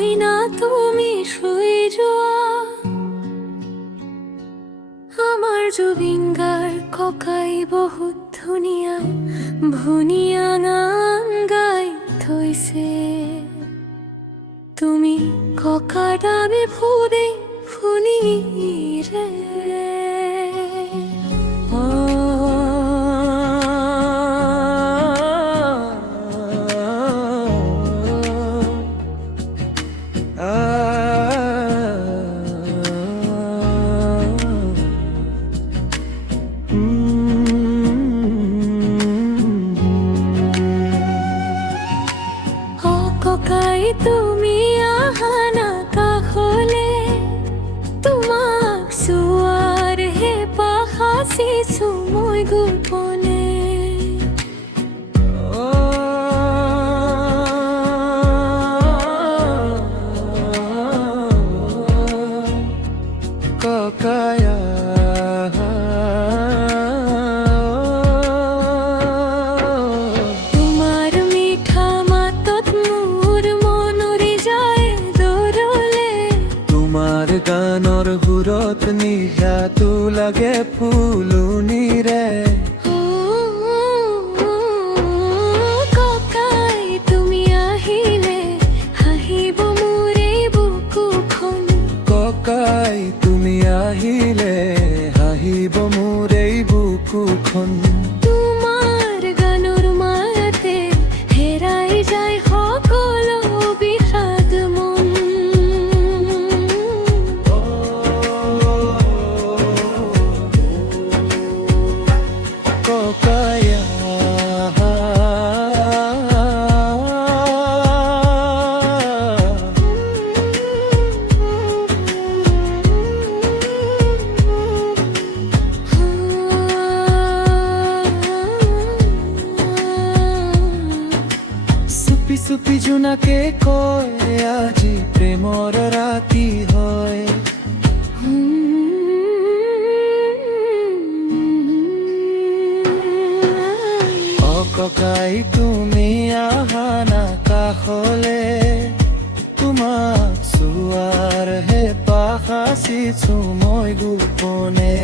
হয় না তুমি শুই যোৱা আমাৰ জুবিনগাৰ ককাই বহুত ধুনীয়া ধুনীয়া গান গাই থৈছে তুমি ককাৰ দাবি ফুলে ফুলিৰে ককাই তুমি আহা না কাষলে তোমাক চোৱাৰ হেঁপাহ সাচিছো মই গোপনে ককাই গানৰ সুৰত নিশাটো লাগে ফুলনিৰে ককাই তুমি আহিলে হাঁহিব মোৰ এই বুকুখন ককাই তুমি আহিলে হাঁহিব মোৰ এই বুকুখন তোমাৰ গানৰ মাতে হেৰাই যায় সকলো বিষাদ মন চুপি জোনাকে কয় আজি প্ৰেমৰ ৰাতি হয় ককাই তুমি আহা না কাষলে তোমাক চোৱাৰ হেঁপাহ সাচিছো মই গোপনে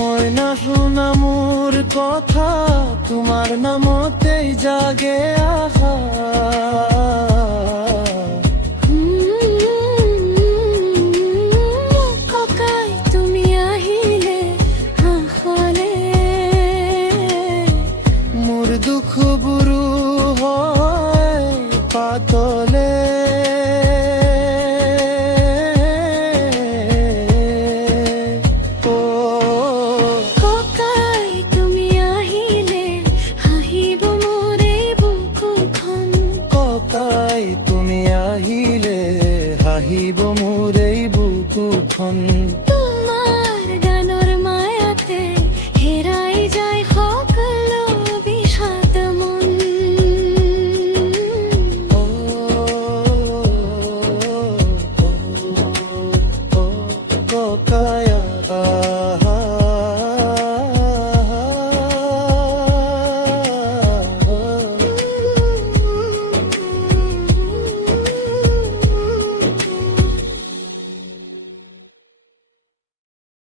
মই নাশুনা মোৰ কথা তোমাৰ নামতেই জাগে আশা ককাই তুমি আহিলে হাঁহলে মোৰ দুখবোৰো হয় পাতলে তুমি আহিলে হাঁহিব মোৰ এই বুকুখন